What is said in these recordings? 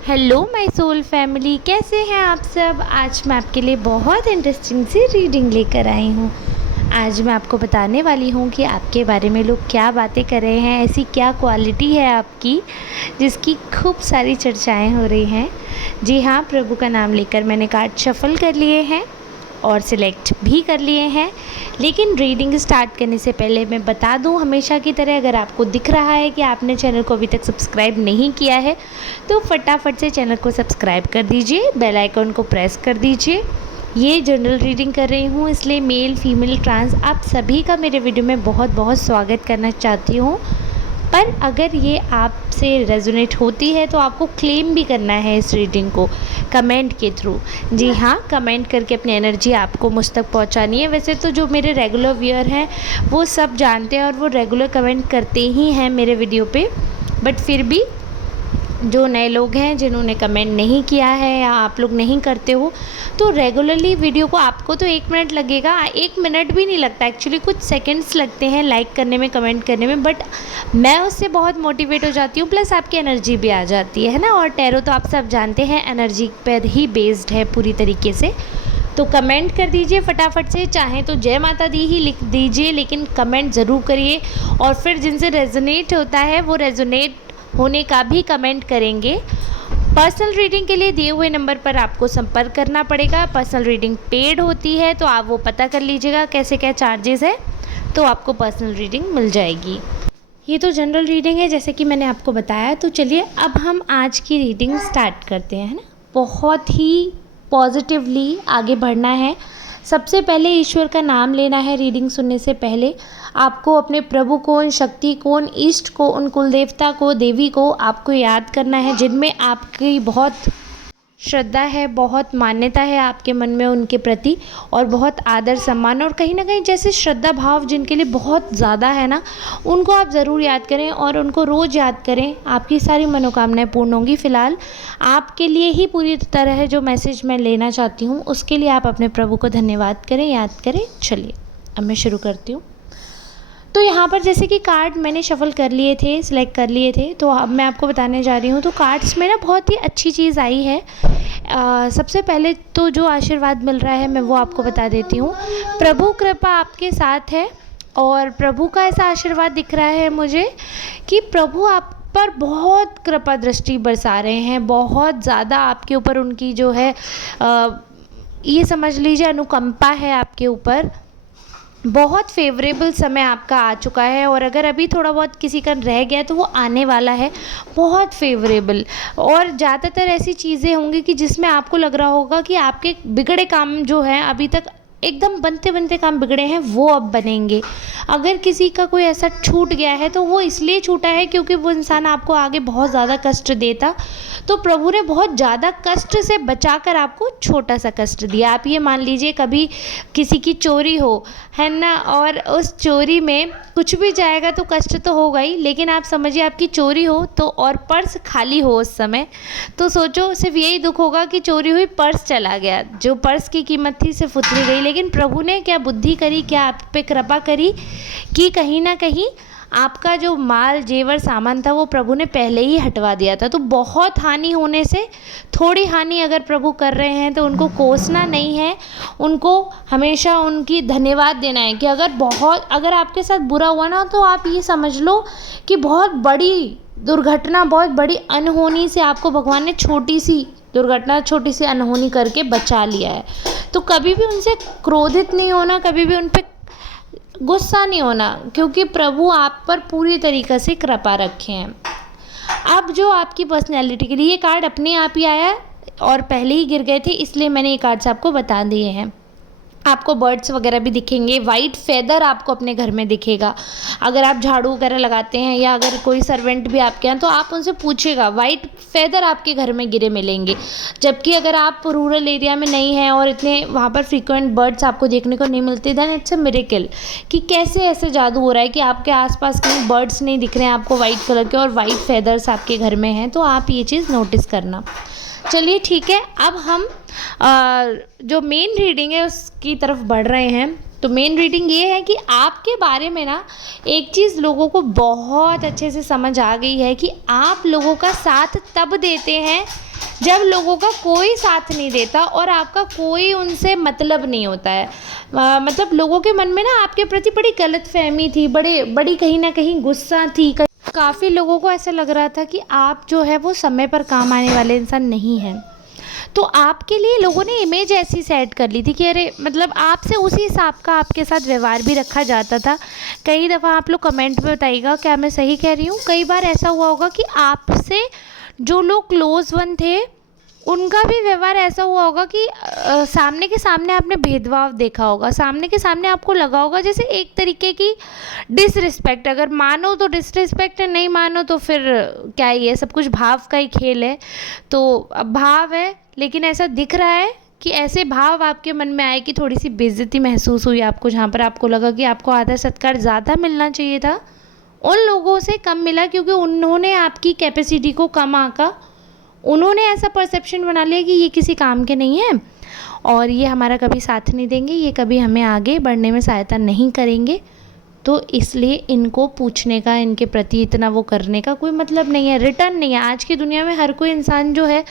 Hello my soul family, कैसे हैं आप सब। आज मैं आपके लिए बहुत इंटरेस्टिंग सी रीडिंग लेकर आई हूँ। आज मैं आपको बताने वाली हूँ कि आपके बारे में लोग क्या बातें कर रहे हैं, ऐसी क्या क्वालिटी है आपकी जिसकी खूब सारी चर्चाएं हो रही हैं। जी हाँ, प्रभु का नाम लेकर मैंने कार्ड शफल कर लिए हैं और सिलेक्ट भी कर लिए हैं। लेकिन रीडिंग स्टार्ट करने से पहले मैं बता दूं, हमेशा की तरह अगर आपको दिख रहा है कि आपने चैनल को अभी तक सब्सक्राइब नहीं किया है तो फटाफट से चैनल को सब्सक्राइब कर दीजिए, बेल आइकन को प्रेस कर दीजिए। ये जनरल रीडिंग कर रही हूँ, इसलिए मेल फीमेल ट्रांस आप सभी का मेरे वीडियो में बहुत बहुत स्वागत करना चाहती हूँ। पर अगर ये आपसे रेजोनेट होती है तो आपको क्लेम भी करना है इस रीडिंग को कमेंट के थ्रू। जी हाँ, कमेंट करके अपनी एनर्जी आपको मुझ तक पहुँचानी है। वैसे तो जो मेरे रेगुलर व्यूअर हैं वो सब जानते हैं और वो रेगुलर कमेंट करते ही हैं मेरे वीडियो पे, बट फिर भी जो नए लोग हैं जिन्होंने कमेंट नहीं किया है या आप लोग नहीं करते हो, तो रेगुलरली वीडियो को आपको तो 1 मिनट लगेगा, 1 मिनट भी नहीं लगता एक्चुअली, कुछ सेकंड्स लगते हैं लाइक करने में, कमेंट करने में, बट मैं उससे बहुत मोटिवेट हो जाती हूँ। प्लस आपकी एनर्जी भी आ जाती है ना। और टैरो तो आप सब जानते हैं एनर्जी पर ही बेस्ड है पूरी तरीके से। तो कमेंट कर दीजिए फटाफट से, चाहे तो जय माता दी ही लिख दीजिए, लेकिन कमेंट ज़रूर करिए। और फिर जिनसे रेजोनेट होता है वो रेजोनेट होने का भी कमेंट करेंगे। पर्सनल रीडिंग के लिए दिए हुए नंबर पर आपको संपर्क करना पड़ेगा। पर्सनल रीडिंग पेड होती है तो आप वो पता कर लीजिएगा कैसे क्या चार्जेस है, तो आपको पर्सनल रीडिंग मिल जाएगी। ये तो जनरल रीडिंग है जैसे कि मैंने आपको बताया। तो चलिए अब हम आज की रीडिंग स्टार्ट करते हैं, है ना। बहुत ही पॉजिटिवली आगे बढ़ना है। सबसे पहले ईश्वर का नाम लेना है। रीडिंग सुनने से पहले आपको अपने प्रभु को, उन शक्ति को, उन इष्ट को, उन कुल देवता को, देवी को आपको याद करना है जिनमें आपकी बहुत श्रद्धा है, बहुत मान्यता है आपके मन में उनके प्रति, और बहुत आदर सम्मान, और कहीं ना कहीं जैसे श्रद्धा भाव जिनके लिए बहुत ज़्यादा है ना, उनको आप ज़रूर याद करें और उनको रोज़ याद करें। आपकी सारी मनोकामनाएं पूर्ण होंगी। फ़िलहाल आपके लिए ही पूरी तरह जो मैसेज मैं लेना चाहती हूँ उसके लिए आप अपने प्रभु को धन्यवाद करें, याद करें। चलिए अब मैं शुरू करती हूँ। तो यहाँ पर जैसे कि कार्ड मैंने शफल कर लिए थे, सिलेक्ट कर लिए थे, तो अब मैं आपको बताने जा रही हूँ। तो कार्ड्स में ना बहुत ही अच्छी चीज़ आई है। सबसे पहले तो जो आशीर्वाद मिल रहा है मैं वो आपको बता देती हूँ। प्रभु कृपा आपके साथ है, और प्रभु का ऐसा आशीर्वाद दिख रहा है मुझे कि प्रभु आप पर बहुत कृपा दृष्टि बरसा रहे हैं। बहुत ज़्यादा आपके ऊपर उनकी जो है ये समझ लीजिए अनुकंपा है आपके ऊपर। बहुत फेवरेबल समय आपका आ चुका है, और अगर अभी थोड़ा बहुत किसी का रह गया तो वो आने वाला है बहुत फेवरेबल। और ज़्यादातर ऐसी चीज़ें होंगी कि जिसमें आपको लग रहा होगा कि आपके बिगड़े काम जो हैं अभी तक एकदम बनते बनते काम बिगड़े हैं वो अब बनेंगे। अगर किसी का कोई ऐसा छूट गया है तो वो इसलिए छूटा है क्योंकि वो इंसान आपको आगे बहुत ज़्यादा कष्ट देता, तो प्रभु ने बहुत ज़्यादा कष्ट से बचाकर आपको छोटा सा कष्ट दिया। आप ये मान लीजिए कभी किसी की चोरी हो, है ना, और उस चोरी में कुछ भी जाएगा तो कष्ट तो होगा ही, लेकिन आप समझिए आपकी चोरी हो तो और पर्स खाली हो उस समय, तो सोचो सिर्फ यही दुख होगा कि चोरी हुई, पर्स चला गया, जो पर्स की कीमत थी सिर्फ उतरी गई। लेकिन प्रभु ने क्या बुद्धि करी, क्या आप पे कृपा करी कि कहीं ना कहीं आपका जो माल जेवर सामान था वो प्रभु ने पहले ही हटवा दिया था। तो बहुत हानि होने से थोड़ी हानि अगर प्रभु कर रहे हैं तो उनको कोसना नहीं है, उनको हमेशा उनकी धन्यवाद देना है कि अगर आपके साथ बुरा हुआ ना तो आप ये समझ लो कि बहुत बड़ी दुर्घटना, बहुत बड़ी अनहोनी से आपको भगवान ने छोटी सी दुर्घटना, छोटी सी अनहोनी करके बचा लिया है। तो कभी भी उनसे क्रोधित नहीं होना, कभी भी उन पर गुस्सा नहीं होना, क्योंकि प्रभु आप पर पूरी तरीक़े से कृपा रखे हैं। अब जो आपकी पर्सनैलिटी के लिए ये कार्ड अपने आप ही आया और पहले ही गिर गए थे, इसलिए मैंने ये कार्ड्स आपको बता दिए हैं। आपको बर्ड्स वगैरह भी दिखेंगे, वाइट फेदर आपको अपने घर में दिखेगा। अगर आप झाड़ू वगैरह लगाते हैं या अगर कोई सर्वेंट भी आपके हैं तो आप उनसे पूछिएगा, वाइट फेदर आपके घर में गिरे मिलेंगे। जबकि अगर आप रूरल एरिया में नहीं हैं और इतने वहाँ पर फ्रीक्वेंट बर्ड्स आपको देखने को नहीं मिलते, दैन इट्स अ मिरेकल कि कैसे ऐसे जादू हो रहा है कि आपके आसपास कहीं बर्ड्स नहीं दिख रहे हैं आपको वाइट कलर के, और वाइट फेदर्स आपके घर में हैं। तो आप ये चीज़ नोटिस करना। चलिए ठीक है, अब हम जो मेन रीडिंग है उसकी तरफ बढ़ रहे हैं। तो मेन रीडिंग ये है कि आपके बारे में ना एक चीज़ लोगों को बहुत अच्छे से समझ आ गई है कि आप लोगों का साथ तब देते हैं जब लोगों का कोई साथ नहीं देता और आपका कोई उनसे मतलब नहीं होता है। मतलब लोगों के मन में ना आपके प्रति बड़ी गलतफ़हमी थी, बड़ी कहीं न कहीं गुस्सा थी। काफ़ी लोगों को ऐसा लग रहा था कि आप जो है वो समय पर काम आने वाले इंसान नहीं हैं। तो आपके लिए लोगों ने इमेज ऐसी सेट कर ली थी कि अरे मतलब आपसे उसी हिसाब का आपके साथ व्यवहार भी रखा जाता था। कई दफ़ा आप लोग कमेंट में बताइएगा क्या मैं सही कह रही हूँ? कई बार ऐसा हुआ होगा कि आपसे जो लोग क्लोज़ वन थे, उनका भी व्यवहार ऐसा हुआ होगा कि सामने के सामने आपने भेदभाव देखा होगा। सामने के सामने आपको लगा होगा जैसे एक तरीके की डिसरिस्पेक्ट, अगर मानो तो डिसरिस्पेक्ट है, नहीं मानो तो फिर क्या ही है, सब कुछ भाव का ही खेल है। तो अब भाव है, लेकिन ऐसा दिख रहा है कि ऐसे भाव आपके मन में आए कि थोड़ी-सी बेइज़्ज़ती महसूस हुई आपको, जहाँ पर आपको लगा कि आपको आदर-सत्कार ज़्यादा मिलना चाहिए था, उन लोगों से कम मिला क्योंकि उन्होंने आपकी कैपेसिटी को कम आँका। उन्होंने ऐसा परसेप्शन बना लिया कि ये किसी काम के नहीं हैं और ये हमारा कभी साथ नहीं देंगे, ये कभी हमें आगे बढ़ने में सहायता नहीं करेंगे। तो इसलिए इनको पूछने का, इनके प्रति इतना वो करने का कोई मतलब नहीं है, रिटर्न नहीं है। आज की दुनिया में हर कोई इंसान जो है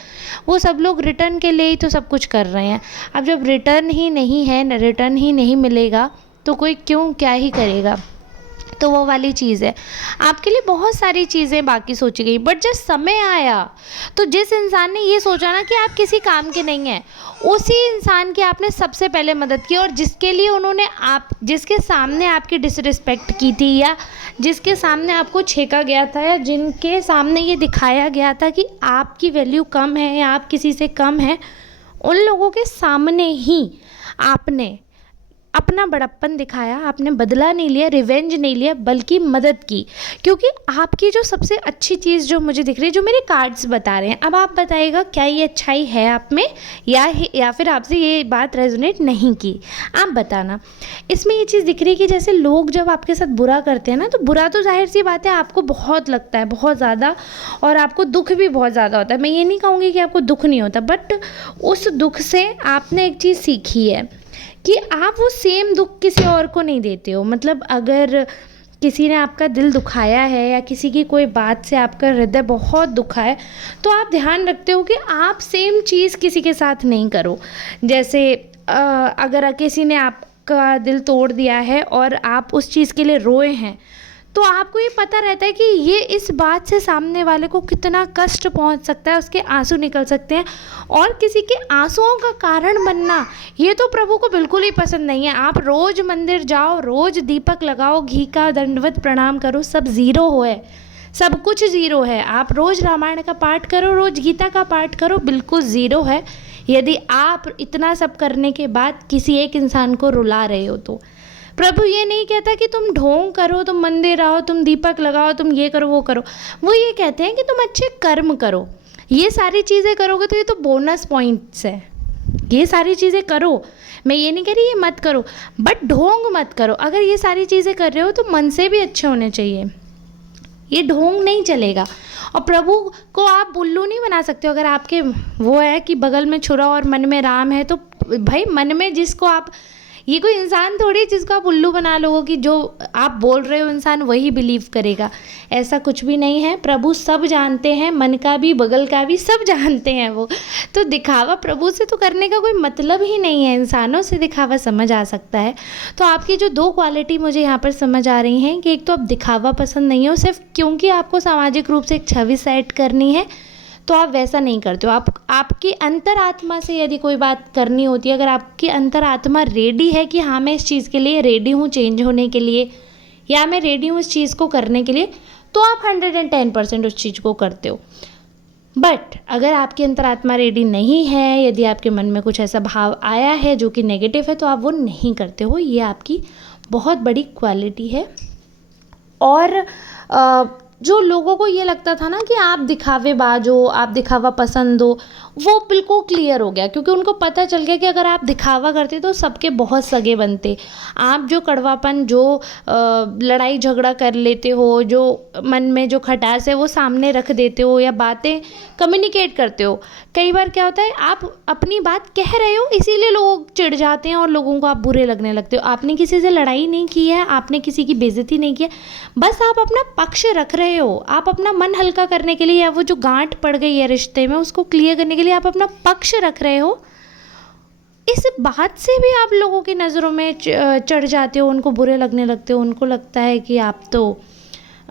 वो सब लोग रिटर्न के लिए ही तो सब कुछ कर रहे हैं। अब जब रिटर्न ही नहीं है, रिटर्न ही नहीं मिलेगा तो कोई क्यों क्या ही करेगा। तो वो वाली चीज़ है। आपके लिए बहुत सारी चीज़ें बाकी सोची गई, बट जब समय आया तो जिस इंसान ने ये सोचा ना कि आप किसी काम के नहीं हैं, उसी इंसान की आपने सबसे पहले मदद की। और जिसके लिए उन्होंने जिसके सामने आपकी डिसरिस्पेक्ट की थी, या जिसके सामने आपको छेका गया था, या जिनके सामने ये दिखाया गया था कि आपकी वैल्यू कम है या आप किसी से कम हैं, उन लोगों के सामने ही आपने अपना बड़प्पन दिखाया। आपने बदला नहीं लिया, रिवेंज नहीं लिया, बल्कि मदद की। क्योंकि आपकी जो सबसे अच्छी चीज़ जो मुझे दिख रही है, जो मेरे कार्ड्स बता रहे हैं, अब आप बताइएगा क्या ये अच्छाई है आप में, या फिर आपसे ये बात रेजोनेट नहीं की, आप बताना। इसमें ये चीज़ दिख रही है कि जैसे लोग जब आपके साथ बुरा करते हैं ना, तो बुरा तो जाहिर सी बात है आपको बहुत लगता है, बहुत ज़्यादा, और आपको दुख भी बहुत ज़्यादा होता है। मैं ये नहीं कहूँगी कि आपको दुख नहीं होता, बट उस दुख से आपने एक चीज़ सीखी है कि आप वो सेम दुख किसी और को नहीं देते हो। मतलब अगर किसी ने आपका दिल दुखाया है या किसी की कोई बात से आपका हृदय बहुत दुखा है, तो आप ध्यान रखते हो कि आप सेम चीज़ किसी के साथ नहीं करो। जैसे अगर किसी ने आपका दिल तोड़ दिया है और आप उस चीज़ के लिए रोए हैं, तो आपको ये पता रहता है कि ये इस बात से सामने वाले को कितना कष्ट पहुंच सकता है, उसके आंसू निकल सकते हैं, और किसी के आंसुओं का कारण बनना ये तो प्रभु को बिल्कुल ही पसंद नहीं है। आप रोज़ मंदिर जाओ, रोज़ दीपक लगाओ, घी का दंडवत प्रणाम करो, सब ज़ीरो है, सब कुछ ज़ीरो है। आप रोज़ रामायण का पाठ करो, रोज़ गीता का पाठ करो, बिल्कुल ज़ीरो है यदि आप इतना सब करने के बाद किसी एक इंसान को रुला रहे हो। तो प्रभु ये नहीं कहता कि तुम ढोंग करो, तुम मंदिर आओ, तुम दीपक लगाओ, तुम ये करो वो करो। वो ये कहते हैं कि तुम अच्छे कर्म करो। ये सारी चीज़ें करोगे तो ये तो बोनस पॉइंट्स है, ये सारी चीज़ें करो। मैं ये नहीं कह रही ये मत करो, बट ढोंग मत करो। अगर ये सारी चीज़ें कर रहे हो तो मन से भी अच्छे होने चाहिए, ये ढोंग नहीं चलेगा। और प्रभु को आप उल्लू नहीं बना सकते हो। अगर आपके वो है कि बगल में छुरा और मन में राम है, तो भाई मन में जिसको आप, ये कोई इंसान थोड़ी जिसको आप उल्लू बना लोगे कि जो आप बोल रहे हो इंसान वही बिलीव करेगा। ऐसा कुछ भी नहीं है। प्रभु सब जानते हैं, मन का भी बगल का भी सब जानते हैं वो। तो दिखावा प्रभु से तो करने का कोई मतलब ही नहीं है, इंसानों से दिखावा समझ आ सकता है। तो आपकी जो दो क्वालिटी मुझे यहाँ पर समझ आ रही हैं कि एक तो आप दिखावा पसंद नहीं हो, सिर्फ क्योंकि आपको सामाजिक रूप से एक छवि सेट करनी है, तो आप वैसा नहीं करते हो। आपकी अंतरात्मा से यदि कोई बात करनी होती है, अगर आपकी अंतरात्मा रेडी है कि हाँ मैं इस चीज़ के लिए रेडी हूँ चेंज होने के लिए, या मैं रेडी हूँ इस चीज़ को करने के लिए, तो आप 110% उस चीज़ को करते हो। बट अगर आपकी अंतरात्मा रेडी नहीं है, यदि आपके मन में कुछ ऐसा भाव आया है जो कि नेगेटिव है, तो आप वो नहीं करते हो। ये आपकी बहुत बड़ी क्वालिटी है। और जो लोगों को ये लगता था ना कि आप दिखावेबाज हो, आप दिखावा पसंद हो, वो बिल्कुल क्लियर हो गया, क्योंकि उनको पता चल गया कि अगर आप दिखावा करते तो सबके बहुत सगे बनते। आप जो कड़वापन, जो लड़ाई झगड़ा कर लेते हो, जो मन में जो खटास है वो सामने रख देते हो, या बातें कम्युनिकेट करते हो। कई बार क्या होता है, आप अपनी बात कह रहे हो इसीलिए लोग चिढ़ जाते हैं और लोगों को आप बुरे लगने लगते हो। आपने किसी से लड़ाई नहीं की है, आपने किसी की बेइज्जती नहीं की है, बस आप अपना पक्ष रख रहे रहे हो, आप अपना मन हल्का करने के लिए या वो जो गांठ पड़ गई है रिश्ते में उसको क्लियर करने के लिए आप अपना पक्ष रख रहे हो, इस बात से भी आप लोगों की नज़रों में चढ़ जाते हो, उनको बुरे लगने लगते हो, उनको लगता है कि आप तो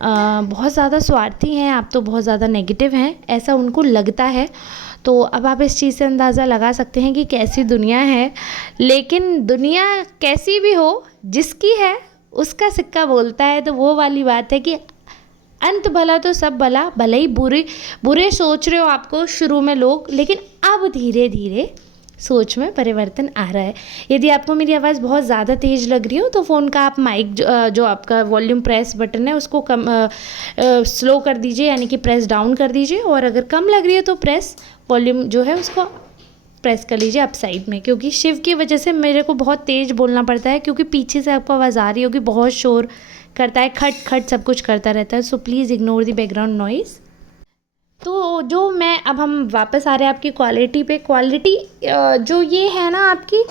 बहुत ज़्यादा स्वार्थी हैं, आप तो बहुत ज़्यादा नेगेटिव हैं, ऐसा उनको लगता है। तो अब आप इस चीज़ से अंदाज़ा लगा सकते हैं कि कैसी दुनिया है। लेकिन दुनिया कैसी भी हो, जिसकी है उसका सिक्का बोलता है। तो वो वाली बात है कि अंत भला तो सब भला, भले ही बुरे सोच रहे हो आपको शुरू में लोग, लेकिन अब धीरे धीरे सोच में परिवर्तन आ रहा है। यदि आपको मेरी आवाज़ बहुत ज़्यादा तेज़ लग रही हो तो फ़ोन का आप माइक जो आपका वॉल्यूम प्रेस बटन है उसको कम स्लो कर दीजिए, यानी कि प्रेस डाउन कर दीजिए। और अगर कम लग रही है तो प्रेस वॉल्यूम जो है उसको प्रेस कर लीजिए अप साइड में, क्योंकि शिव की वजह से मेरे को बहुत तेज़ बोलना पड़ता है, क्योंकि पीछे से आपको आवाज़ आ रही होगी, बहुत शोर करता है, खट खट सब कुछ करता रहता है। So please ignore the background noise. तो जो मैं अब हम वापस आ रहे हैं आपकी क्वालिटी पे। क्वालिटी जो ये है ना आपकी,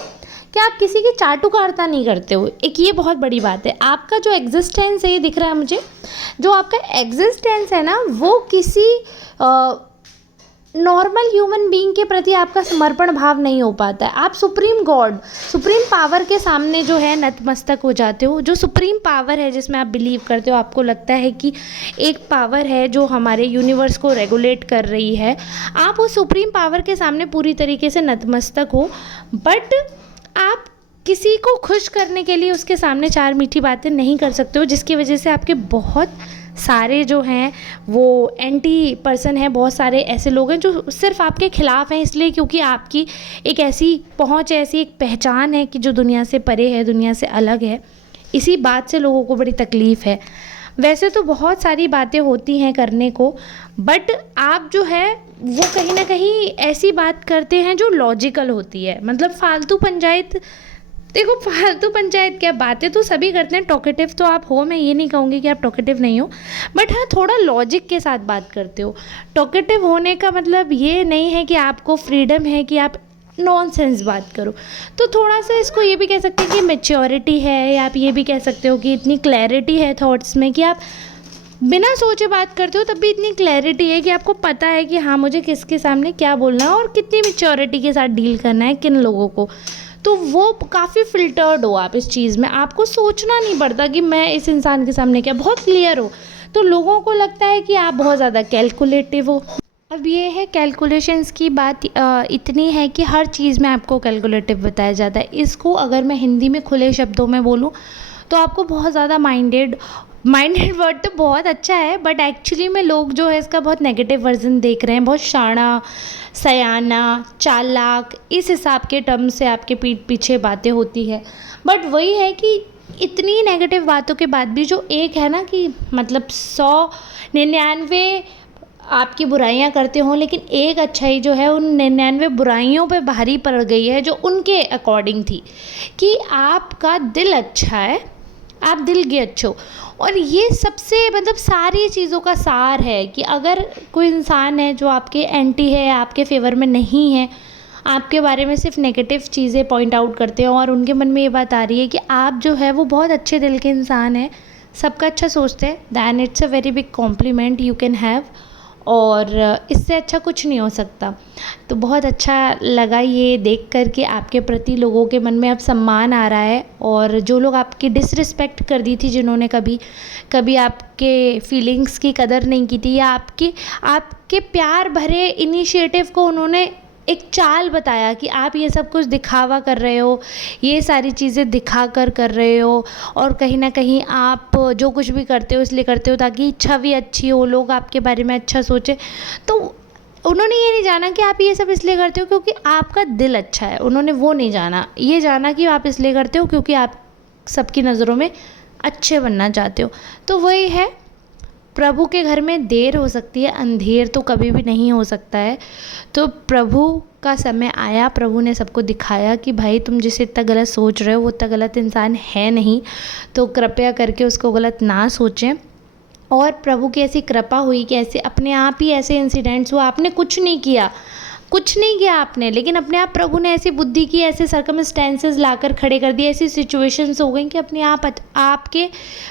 कि आप किसी की चाटुकारिता नहीं करते हो, एक ये बहुत बड़ी बात है। आपका जो एग्जिस्टेंस है, ये दिख रहा है मुझे, जो आपका एग्जिस्टेंस है ना वो किसी नॉर्मल ह्यूमन बीइंग के प्रति आपका समर्पण भाव नहीं हो पाता है। आप सुप्रीम गॉड, सुप्रीम पावर के सामने जो है नतमस्तक हो जाते हो। जो सुप्रीम पावर है जिसमें आप बिलीव करते हो, आपको लगता है कि एक पावर है जो हमारे यूनिवर्स को रेगुलेट कर रही है, आप उस सुप्रीम पावर के सामने पूरी तरीके से नतमस्तक हो। बट आप किसी को खुश करने के लिए उसके सामने चार मीठी बातें नहीं कर सकते हो, जिसकी वजह से आपके बहुत सारे जो हैं वो एंटी पर्सन हैं, बहुत सारे ऐसे लोग हैं जो सिर्फ आपके ख़िलाफ़ हैं, इसलिए क्योंकि आपकी एक ऐसी पहुंच है, ऐसी एक पहचान है कि जो दुनिया से परे है, दुनिया से अलग है। इसी बात से लोगों को बड़ी तकलीफ़ है। वैसे तो बहुत सारी बातें होती हैं करने को, बट आप जो है वो कहीं ना कहीं ऐसी बात करते हैं जो लॉजिकल होती है। मतलब फालतू पंचायत, देखो फालतू पंचायत क्या, बातें तो सभी करते हैं, टॉकेटिव तो आप हो, मैं ये नहीं कहूँगी कि आप टॉकेटिव नहीं हो, बट हाँ थोड़ा लॉजिक के साथ बात करते हो। टॉकेटिव होने का मतलब ये नहीं है कि आपको फ्रीडम है कि आप नॉनसेंस बात करो। तो थोड़ा सा इसको ये भी कह सकते हैं कि मैच्योरिटी है, या आप ये भी कह सकते हो कि इतनी क्लैरिटी है थॉट्स में कि आप बिना सोचे बात करते हो, तब भी इतनी क्लैरिटी है कि आपको पता है कि हाँ मुझे किसके सामने क्या बोलना है और कितनी मैच्योरिटी के साथ डील करना है किन लोगों को। तो वो काफ़ी फ़िल्टर्ड हो आप इस चीज़ में, आपको सोचना नहीं पड़ता कि मैं इस इंसान के सामने क्या, बहुत क्लियर हो। तो लोगों को लगता है कि आप बहुत ज़्यादा कैलकुलेटिव हो। अब ये है कैलकुलेशंस की बात इतनी है कि हर चीज़ में आपको कैलकुलेटिव बताया जाता है। इसको अगर मैं हिंदी में खुले शब्दों में बोलूँ तो आपको बहुत ज़्यादा माइंडेड वर्ड तो बहुत अच्छा है, बट एक्चुअली में लोग जो है इसका बहुत नेगेटिव वर्जन देख रहे हैं। बहुत शाना, सयाना, चालाक, इस हिसाब के टर्म से आपके पीठ पीछे बातें होती है। बट वही है कि इतनी नेगेटिव बातों के बाद भी जो एक है ना कि मतलब 199 आपकी बुराइयां करते हों, लेकिन एक अच्छाई जो है उन 99 बुराइयों पे भारी पड़ गई है जो उनके अकॉर्डिंग थी, कि आपका दिल अच्छा है, आप दिल के अच्छे हो। और ये सबसे मतलब सारी चीज़ों का सार है कि अगर कोई इंसान है जो आपके एंटी है, आपके फेवर में नहीं है, आपके बारे में सिर्फ नेगेटिव चीज़ें पॉइंट आउट करते हैं और उनके मन में ये बात आ रही है कि आप जो है वो बहुत अच्छे दिल के इंसान हैं, सबका अच्छा सोचते हैं, then it's a very big compliment you can have. और इससे अच्छा कुछ नहीं हो सकता। तो बहुत अच्छा लगा ये देख कर के आपके प्रति लोगों के मन में अब सम्मान आ रहा है। और जो लोग आपकी डिसरिस्पेक्ट कर दी थी, जिन्होंने कभी आपके फीलिंग्स की कदर नहीं की थी, या आपके प्यार भरे इनिशिएटिव को उन्होंने एक चाल बताया कि आप ये सब कुछ दिखावा कर रहे हो, ये सारी चीज़ें दिखा कर रहे हो, और कहीं ना कहीं आप जो कुछ भी करते हो इसलिए करते हो ताकि छवि अच्छी हो, लोग आपके बारे में अच्छा सोचें। तो उन्होंने ये नहीं जाना कि आप ये सब इसलिए करते हो क्योंकि आपका दिल अच्छा है, उन्होंने वो नहीं जाना। ये जाना कि आप इसलिए करते हो क्योंकि आप सबकी नज़रों में अच्छे बनना चाहते हो। तो वही है, प्रभु के घर में देर हो सकती है, अंधेर तो कभी भी नहीं हो सकता है। तो प्रभु का समय आया, प्रभु ने सबको दिखाया कि भाई तुम जिसे इतना गलत सोच रहे हो वो इतना गलत इंसान है नहीं, तो कृपया करके उसको गलत ना सोचें। और प्रभु की ऐसी कृपा हुई कि ऐसे अपने आप ही ऐसे इंसिडेंट्स हुआ, आपने कुछ नहीं किया, कुछ नहीं किया आपने, लेकिन अपने आप प्रभु ने ऐसी बुद्धि की, ऐसे सर्कमस्टेंसेस लाकर खड़े कर दिए, ऐसी सिचुएशंस हो गई कि अपने आप आपके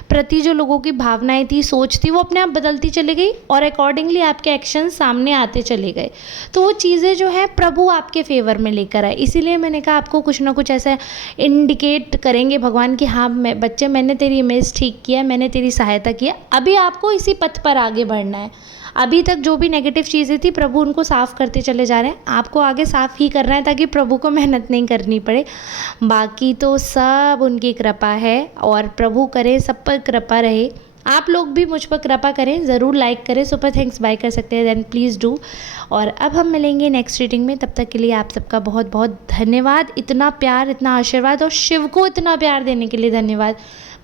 प्रति जो लोगों की भावनाएं थी, सोच थी, वो अपने आप बदलती चली गई और अकॉर्डिंगली आपके एक्शन सामने आते चले गए। तो वो चीज़ें जो है प्रभु आपके फेवर में लेकर आए। इसीलिए मैंने कहा आपको कुछ ना कुछ ऐसा इंडिकेट करेंगे भगवान कि हाँ बच्चे, मैंने तेरी इमेज ठीक किया, मैंने तेरी सहायता किया, अभी आपको इसी पथ पर आगे बढ़ना है। अभी तक जो भी नेगेटिव चीज़ें थी प्रभु उनको साफ़ करते चले जा रहे हैं, आपको आगे साफ़ ही करना है ताकि प्रभु को मेहनत नहीं करनी पड़े। बाकी तो सब उनकी कृपा है और प्रभु करे सब पर कृपा रहे। आप लोग भी मुझ पर कृपा करें, ज़रूर लाइक करें, सुपर थैंक्स बाय कर सकते हैं, देन प्लीज़ डू। और अब हम मिलेंगे नेक्स्ट रीडिंग में, तब तक के लिए आप सबका बहुत बहुत धन्यवाद। इतना प्यार, इतना आशीर्वाद और शिव को इतना प्यार देने के लिए धन्यवाद।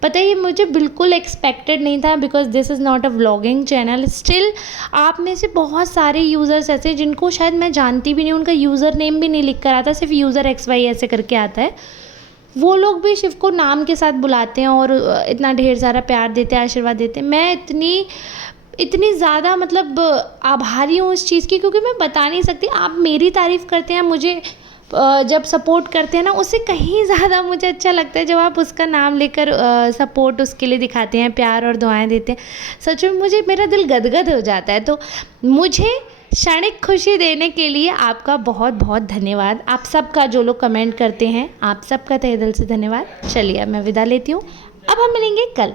पता है ये मुझे बिल्कुल एक्सपेक्टेड नहीं था, because this is not a vlogging channel. Still आप में से बहुत सारे यूज़र्स ऐसे जिनको शायद मैं जानती भी नहीं, उनका यूज़र नेम भी नहीं लिख कर आता, सिर्फ यूज़र XY ऐसे करके आता है, वो लोग भी शिव को नाम के साथ बुलाते हैं और इतना ढेर सारा प्यार देते हैं, आशीर्वाद देते हैं। मैं इतनी ज़्यादा मतलब आभारी हूँ उस चीज़ की, क्योंकि मैं बता नहीं सकती। आप मेरी तारीफ़ करते हैं, मुझे जब सपोर्ट करते हैं ना, उससे कहीं ज़्यादा मुझे अच्छा लगता है जब आप उसका नाम लेकर सपोर्ट उसके लिए दिखाते हैं, प्यार और दुआएं देते हैं। सच में मुझे, मेरा दिल गदगद हो जाता है। तो मुझे क्षणिक खुशी देने के लिए आपका बहुत बहुत धन्यवाद। आप सबका, जो लोग कमेंट करते हैं, आप सबका तहे दिल से धन्यवाद। चलिए अब मैं विदा लेती हूँ, अब हम मिलेंगे कल।